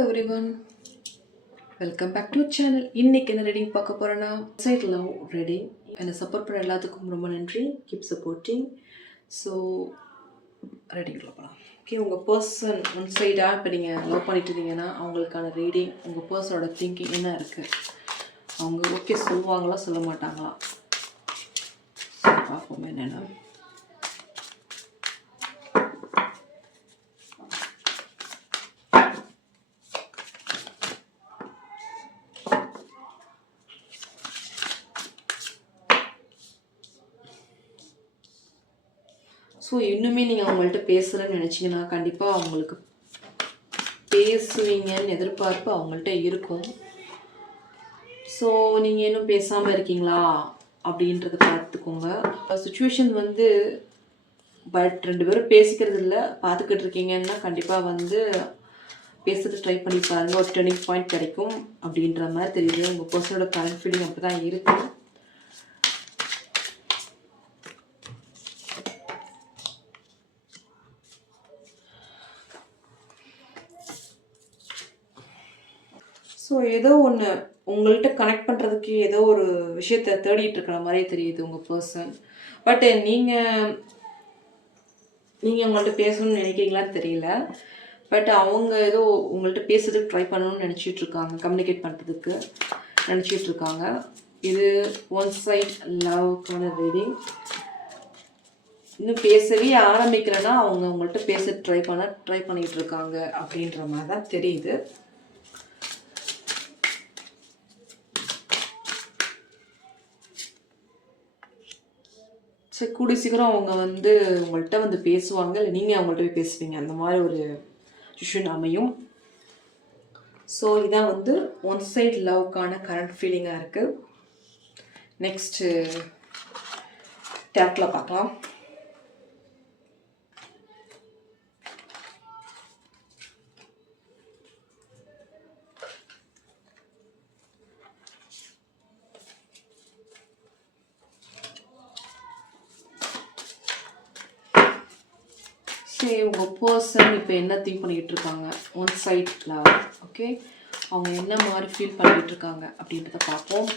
Everyone, welcome back to channel. இன்னைக்கு என்ன reading பார்க்க போகிறேன்னா, சைட் லவ் ரீடிங். என்னை சப்போர்ட் பண்ண எல்லாத்துக்கும் ரொம்ப நன்றி. Keep supporting. ஸோ ரீடிங்கில் போகலாம். ஓகே, உங்கள் பர்சன் ஒன் சைடாக இப்போ நீங்கள் லவ் பண்ணிட்டு இருந்தீங்கன்னா அவங்களுக்கான ரீடிங், உங்கள் பர்சனோட திங்கிங் என்ன இருக்குது, அவங்க ஓகே சொல்லுவாங்களா சொல்ல மாட்டாங்களா பார்ப்போம் என்னென்னா. ஸோ இன்னுமே நீங்கள் அவங்கள்ட்ட பேசலன்னு நினச்சிங்கன்னா கண்டிப்பாக அவங்களுக்கு பேசுவீங்கன்னு எதிர்பார்ப்பு அவங்கள்ட்ட இருக்கும். ஸோ நீங்கள் இன்னும் பேசாமல் இருக்கீங்களா அப்படின்றத பார்த்துக்கோங்க. சுச்சுவேஷன் வந்து பட் 2 பேரும் பேசிக்கிறது இல்லை, பார்த்துக்கிட்டு இருக்கீங்கன்னா கண்டிப்பாக வந்து பேசுறது ட்ரை பண்ணி பாருங்கள், ஒரு டர்னிங் பாயிண்ட் கிடைக்கும் அப்படின்ற மாதிரி தெரியுது. உங்கள் பர்சனோட கரண்ட் ஃபீலிங் அப்படி தான் இருக்குது. ஸோ ஏதோ ஒன்று உங்கள்கிட்ட கனெக்ட் பண்ணுறதுக்கு ஏதோ ஒரு விஷயத்தை தேடிட்டு இருக்கிற மாதிரியே தெரியுது உங்கள் பர்சன். பட் நீங்கள் உங்கள்கிட்ட பேசணும்னு நினைக்கிறீங்களான்னு தெரியல. பட் அவங்க ஏதோ உங்கள்கிட்ட பேசுறதுக்கு ட்ரை பண்ணணும்னு நினச்சிட்டு இருக்காங்க, கம்யூனிகேட் பண்ணுறதுக்கு நினச்சிட்டு இருக்காங்க. இது ஒன் சைட் லவ்க்கான ரீடிங். இன்னும் பேசவே ஆரம்பிக்கலைன்னா அவங்க உங்கள்கிட்ட பேச ட்ரை பண்ணிகிட்டு இருக்காங்க அப்படின்ற மாதிரி தான் தெரியுது. சரி, கூடி சீக்கிரம் அவங்க வந்து உங்கள்கிட்ட வந்து பேசுவாங்க, இல்லை நீங்கள் அவங்கள்ட்ட போய் பேசுவீங்க, அந்த மாதிரி ஒரு சுச்சுவேஷன் அமையும். ஸோ இதான் வந்து ஒன் சைட் லவ்க்கான கரண்ட் ஃபீலிங்காக இருக்குது. நெக்ஸ்ட்டு டேப்பில் பார்க்கலாம். சரி, உங்கள் பர்சன் இப்போ என்ன திங்க் பண்ணிக்கிட்டு இருக்காங்க ஒன் சைட் லவ். ஓகே, அவங்க என்ன மாதிரி ஃபீல் பண்ணிக்கிட்டு இருக்காங்க அப்படின்றத பார்ப்போம்.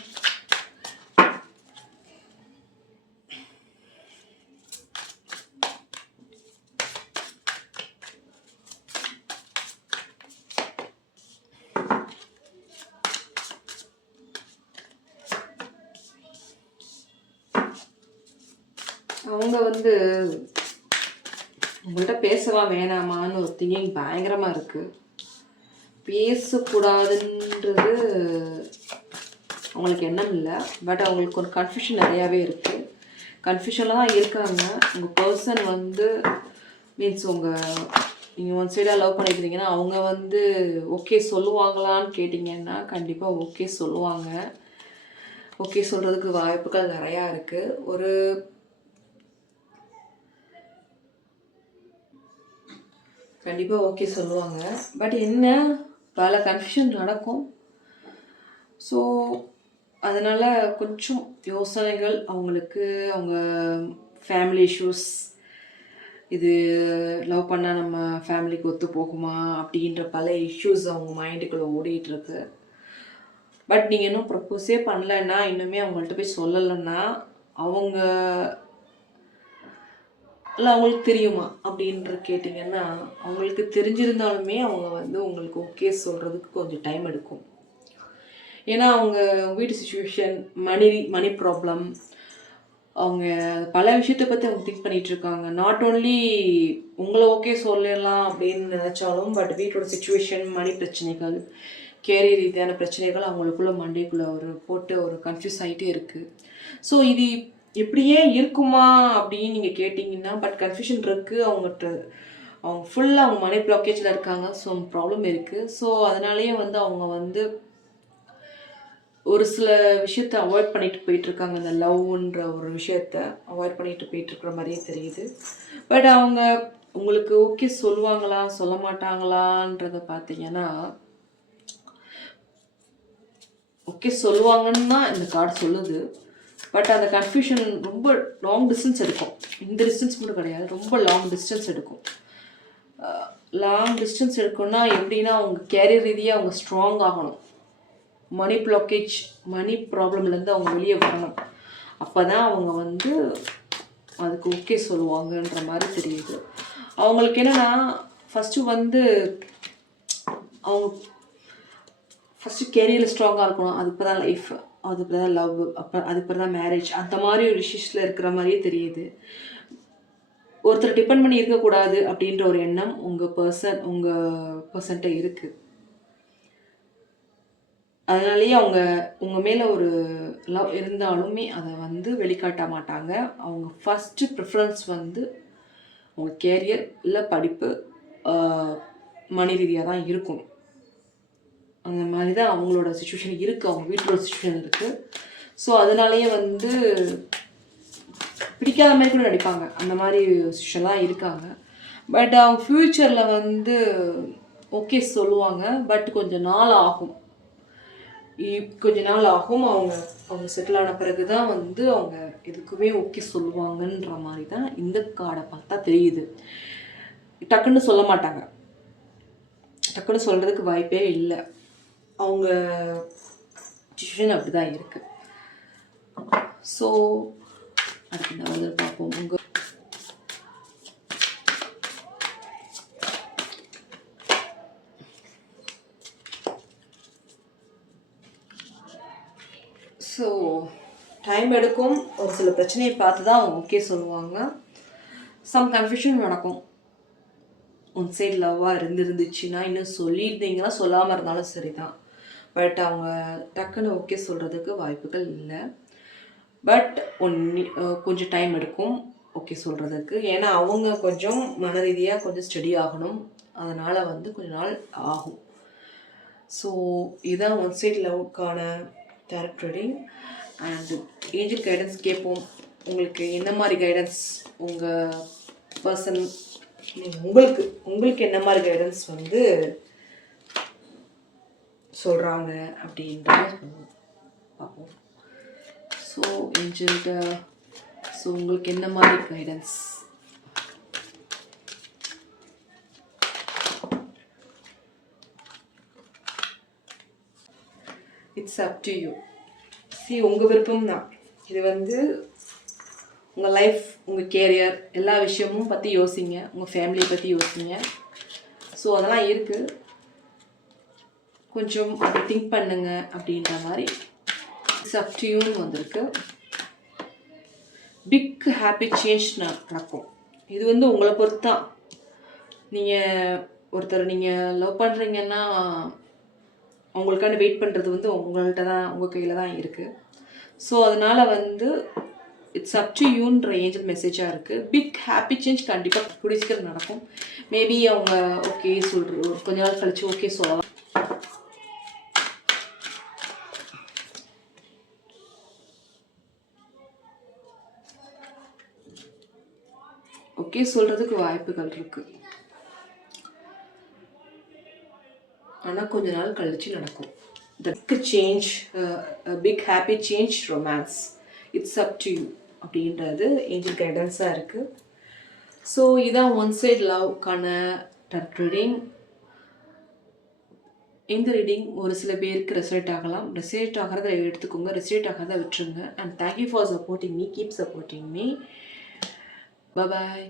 அவங்க வந்து உங்கள்கிட்ட பேசலாம் வேணாமான்னு ஒரு திங்கிங் பயங்கரமாக இருக்குது. பேசக்கூடாதுன்றது அவங்களுக்கு எண்ணம் இல்லை, பட் அவங்களுக்கு ஒரு கன்ஃபியூஷன் நிறையாவே இருக்குது. கன்ஃபியூஷனில் தான் இருக்காங்க. உங்கள் பர்சன் வந்து மீன்ஸ் நீங்கள் ஒன் சைடாக லவ் பண்ணிக்கிறீங்கன்னா அவங்க வந்து ஓகே சொல்லுவாங்களான்னு கேட்டிங்கன்னா கண்டிப்பாக ஓகே சொல்லுவாங்க. ஓகே சொல்கிறதுக்கு வாய்ப்புகள் நிறையா இருக்குது. கண்டிப்பாக ஓகே சொல்லுவாங்க. பட் என்ன, பல கன்ஃபியூஷன் நடக்கும். ஸோ அதனால் கொஞ்சம் யோசனைகள் அவங்களுக்கு, அவங்க ஃபேமிலி இஷ்யூஸ், இது லவ் பண்ணால் நம்ம ஃபேமிலிக்கு ஒத்து போகுமா அப்படின்ற பல இஷ்யூஸ் அவங்க மைண்டுக்குள்ளே ஓடிட்டுருக்கு. பட் நீங்கள் இன்னும் ப்ரப்போஸே பண்ணலைன்னா, இன்னுமே அவங்கள்ட்ட போய் சொல்லலைன்னா அவங்க இல்லை அவங்களுக்கு தெரியுமா அப்படின்ற கேட்டிங்கன்னா, அவங்களுக்கு தெரிஞ்சிருந்தாலுமே அவங்க வந்து உங்களுக்கு ஓகே சொல்கிறதுக்கு கொஞ்சம் டைம் எடுக்கும். ஏன்னா அவங்க வீட்டு சுச்சுவேஷன், மணி ப்ராப்ளம், அவங்க பல விஷயத்தை பற்றி அவங்க திங்க் பண்ணிகிட்டு இருக்காங்க. நாட் ஓன்லி உங்களை ஓகே சொல்லலாம் அப்படின்னு நினச்சாலும், பட் வீட்டோட சுச்சுவேஷன், மணி பிரச்சனைகள், கேரியர் ரீதியான பிரச்சனைகள் அவங்களுக்குள்ள மண்டைக்குள்ளே போட்டு ஒரு கன்ஃபியூஸ் ஆகிட்டே இருக்குது. ஸோ இது இப்படியே இருக்குமா அப்படின்னு நீங்கள் கேட்டிங்கன்னா, பட் கன்ஃபியூஷன் இருக்குது அவங்ககிட்ட. அவங்க ஃபுல்லாக அவங்க மணி பிளாக்கேஜில் இருக்காங்க. ஸோ ப்ராப்ளம் இருக்குது. ஸோ அதனாலேயே வந்து அவங்க வந்து ஒரு சில விஷயத்த அவாய்ட் பண்ணிட்டு போயிட்டுருக்காங்க. இந்த லவ்ன்ற ஒரு விஷயத்த அவாய்ட் பண்ணிட்டு போயிட்டுருக்குற மாதிரியே தெரியுது. பட் அவங்க உங்களுக்கு ஓகே சொல்லுவாங்களா சொல்ல மாட்டாங்களான்றத பார்த்தீங்கன்னா, ஓகே சொல்லுவாங்கன்னு தான் இந்த கார்டு சொல்லுது. பட் அந்த கன்ஃபியூஷன் ரொம்ப லாங் டிஸ்டன்ஸ் எடுக்கும். இந்த டிஸ்டன்ஸ் மட்டும் கிடையாது, ரொம்ப லாங் டிஸ்டன்ஸ் எடுக்கும். லாங் டிஸ்டன்ஸ் எடுக்கணும்னா எப்படின்னா அவங்க கேரியர் ரீதியாக அவங்க ஸ்ட்ராங் ஆகணும். மணி பிளாக்கேஜ், மணி ப்ராப்ளம்லேருந்து அவங்க வெளியே வரணும். அப்போ தான் அவங்க வந்து அதுக்கு ஓகே சொல்லுவாங்கன்ற மாதிரி தெரியுது. அவங்களுக்கு என்னென்னா ஃபஸ்ட்டு வந்து அவங்க ஃபஸ்ட்டு கேரியரில் ஸ்ட்ராங்காக இருக்கணும். அதுக்கு தான் லைஃப், அதுக்கு தான் லவ், அதுக்கு தான் மேரேஜ், அந்த மாதிரி ஒரு இஷ்யூஸில் இருக்கிற மாதிரியே தெரியுது. ஒருத்தர் டிபெண்ட் பண்ணி இருக்கக்கூடாது அப்படின்ற ஒரு எண்ணம் உங்கள் பர்சன்ட்ட இருக்குது. அதனாலேயே அவங்க உங்கள் மேலே ஒரு லவ் இருந்தாலுமே அதை வந்து வெளிக்காட்ட மாட்டாங்க. அவங்க ஃபஸ்ட்டு ப்ரிஃபரன்ஸ் வந்து உங்கள் கேரியர் இல்லை படிப்பு, மணி ரீதியாக தான் இருக்கும். அந்த மாதிரி தான் அவங்களோட சுச்சுவேஷன் இருக்குது, அவங்க வீட்டோட சுச்சுவேஷன் இருக்குது. ஸோ அதனாலேயே வந்து பிடிக்காத மாதிரி கூட நடிப்பாங்க. அந்த மாதிரி சுச்சுவேஷன்லாம் இருக்காங்க. பட் அவங்க ஃப்யூச்சரில் வந்து ஓகே சொல்லுவாங்க. பட் கொஞ்சம் நாள் ஆகும். அவங்க செட்டில் ஆன பிறகு தான் வந்து அவங்க எதுக்குமே ஓகே சொல்லுவாங்கன்ற மாதிரி தான் இந்த கார்டை பார்த்தா தெரியுது. டக்குன்னு சொல்ல மாட்டாங்க, டக்குன்னு சொல்கிறதுக்கு வாய்ப்பே இல்லை. அவங்க சுச்சுவேஷன் அப்படி தான் இருக்குது. ஸோ அதுக்கு நான் வந்து பார்ப்போம். ஸோ டைம் எடுக்கும். ஒரு சில பிரச்சனையை பார்த்து தான் அவங்க ஓகே சொல்லுவாங்க. சம் கன்ஃபியூஷன் நடக்கும். ஒன் சைடு லவ்வாக இருந்துச்சுன்னா இன்னும் சொல்லியிருந்தீங்கன்னா சொல்லாமல் இருந்தாலும் சரி தான். பட் அவங்க டக்குன்னு ஓகே சொல்கிறதுக்கு வாய்ப்புகள் இல்லை. பட் கொஞ்சம் டைம் எடுக்கும் ஓகே சொல்கிறதுக்கு. ஏன்னா அவங்க கொஞ்சம் மன ரீதியாக கொஞ்சம் ஸ்டடி ஆகணும். அதனால் வந்து கொஞ்ச நாள் ஆகும். ஸோ இதுதான் ஒன் சைடு லவ்க்கான direct reading. And angel guidance கேட்போம். உங்களுக்கு என்ன மாதிரி கைடன்ஸ் உங்கள் பர்சன், உங்களுக்கு என்ன மாதிரி கைடன்ஸ் வந்து சொல்கிறாங்க அப்படின்றத பார்ப்போம். ஸோ ஏஞ்சல்கிட்ட உங்களுக்கு என்ன மாதிரி guidance? It's up to you. உங்கள் விருப்பம் தான் இது. வந்து உங்கள் லைஃப், உங்கள் கேரியர், எல்லா விஷயமும் பற்றி யோசிங்க. உங்கள் ஃபேமிலியை பற்றி யோசிங்க. ஸோ அதெல்லாம் இருக்குது. கொஞ்சம் அதை திங்க் பண்ணுங்க அப்படின்ற மாதிரி இட்ஸ் அப் டு யூன்னு வந்திருக்கு. பிக் ஹாப்பி சேஞ்ச் நடக்கும். இது வந்து உங்களை பொறுத்து தான். ஒருத்தர் நீங்கள் லவ் பண்ணுறீங்கன்னா அவங்களுக்கான வெயிட் பண்ணுறது வந்து உங்கள்கிட்ட தான், உங்கள் கையில் தான் இருக்குது. ஸோ அதனால் வந்து it's up to your angel மெசேஜாக இருக்குது. பிக் ஹாப்பி சேஞ்ச் கண்டிப்பாக கூடிய சீக்கிரம் நடக்கும். மேபி அவங்க ஓகே கொஞ்ச நாள் கழிச்சு ஓகே சொல்லலாம். ஓகே சொல்கிறதுக்கு வாய்ப்புகள் இருக்குது. ஆனால் கொஞ்ச நாள் கழிச்சு நடக்கும். The big change, a big happy change romance. It's up to you அப்படின்றது ஏஞ்சல் கைடன்ஸாக இருக்குது. ஸோ இதான் ஒன் சைட் லவ்க்கான டேரக்ட் ரீடிங். இந்த ரீடிங் ஒரு சில பேருக்கு ரெசல்ட் ஆகலாம். ரெசல்ட் ஆகிறத எடுத்துக்கோங்க, ரெசல்ட் ஆகாத விட்டுருங்க. And thank you for supporting me. Keep supporting me. Bye.